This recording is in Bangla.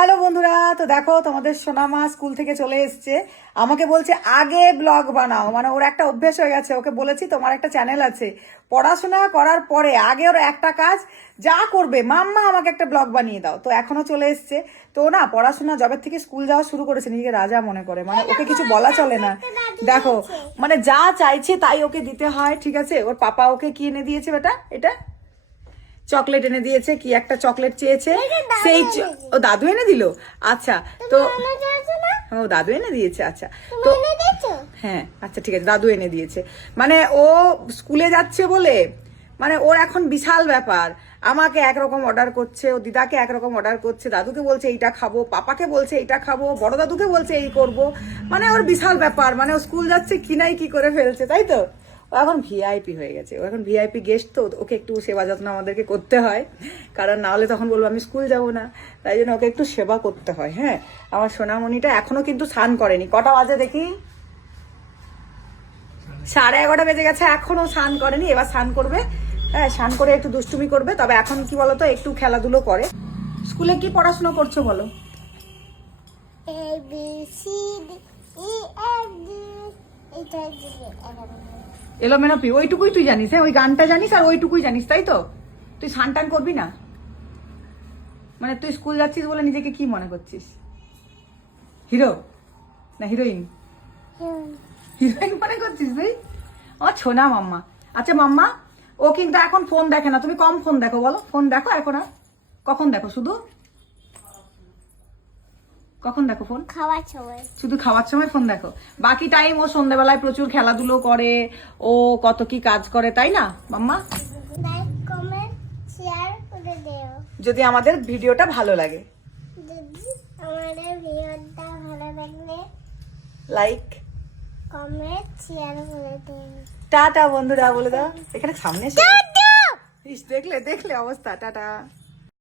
হ্যালো বন্ধুরা, তো দেখো তোমাদের সোনামা স্কুল থেকে চলে এসছে। আমাকে বলছে আগে ব্লগ বানাও, মানে ওর একটা অভ্যেস হয়ে গেছে। ওকে বলেছি তোমার একটা চ্যানেল আছে, পড়াশোনা করার পরে আগে ওর একটা কাজ যা করবে, মাম্মা আমাকে একটা ব্লগ বানিয়ে দাও। তো এখনো চলে এসছে। তো না, পড়াশোনা জবের থেকে স্কুল যাওয়া শুরু করেছে, নিজেকে রাজা মনে করে, মানে ওকে কিছু বলা চলে না। দেখো মানে যা চাইছে তাই ওকে দিতে হয়, ঠিক আছে। ওর পাপা ওকে কি এনে দিয়েছে বেটা, এটা চকলেট এনে দিয়েছে, কি একটা চকলেট চেয়েছে, সেই ও দাদু এনে দিল। আচ্ছা, তো ও দাদু এনে দিয়েছে। আচ্ছা তো হ্যাঁ, আচ্ছা ঠিক আছে, দাদু এনে দিয়েছে। মানে ও স্কুলে যাচ্ছে বলে মানে ওর এখন বিশাল ব্যাপার। আমাকে একরকম অর্ডার করছে, ও দিদাকে একরকম অর্ডার করছে, দাদুকে বলছে এইটা খাবো, পাপাকে বলছে এইটা খাবো, বড় দাদুকে বলছে এই করব। মানে ওর বিশাল ব্যাপার, মানে ও স্কুল যাচ্ছে কি নাই কি করে ফেলছে, তাই তো। ও এখন ভিআইপি হয়ে গেছে, ও এখন ভিআইপি গেস্ট, তো ওকে একটু সেবা যত্ন আমাদেরকে করতে হয়, কারণ না হলে তখন বলবো আমি স্কুল যাব না। তাই জন্য ওকে একটু সেবা করতে হয়। হ্যাঁ, আমার সোনামণিটা এখনো কিন্তু স্নান করেনি। কটা বাজে দেখি? 11:30 বেজে গেছে, এখনো স্নান করেনি। এবার স্নান করবে। হ্যাঁ, স্নান করে একটু দুষ্টুমি করবে। তবে এখন কি বলতো, একটু খেলাধুলো করে। স্কুলে কি পড়াশোনা করছো বলো? এলোমেলো পি, ওইটুকুই তুই জানিস? হ্যাঁ, ওই গানটা জানিস আর ওইটুকুই জানিস, তাই তো? তুই স্নান টান করবি না? মানে তুই স্কুল যাচ্ছিস বলে নিজেকে কি মনে করছিস? হিরো না হিরোইন? হিরোইন মনে করছিস তুই? আমার ছোনা মাম্মা। আচ্ছা মাম্মা, ও কিন্তু এখন ফোন দেখে না। তুমি কম ফোন দেখো বলো? ফোন দেখো এখন আর কখন দেখো? শুধু কখন দেখো ফোন? খাওয়ার সময়। শুধু খাওয়ার সময় ফোন দেখো? বাকি টাইম ও সন্ধ্যাবেলায় প্রচুর খেলাধুলো করে, ও কত কি কাজ করে, তাই না মাম্মা? লাইক কমেন্ট শেয়ার করে দিও যদি আমাদের ভিডিওটা ভালো লাগে। যদি আমাদের ভিডিওটা ভালো লাগলে লাইক কমেন্ট শেয়ার করে দিও। টাটা বন্ধুরা বলে দাও, এখানে সামনে এসে। ইস, দেখলে দেখলে অবস্থা। টাটা।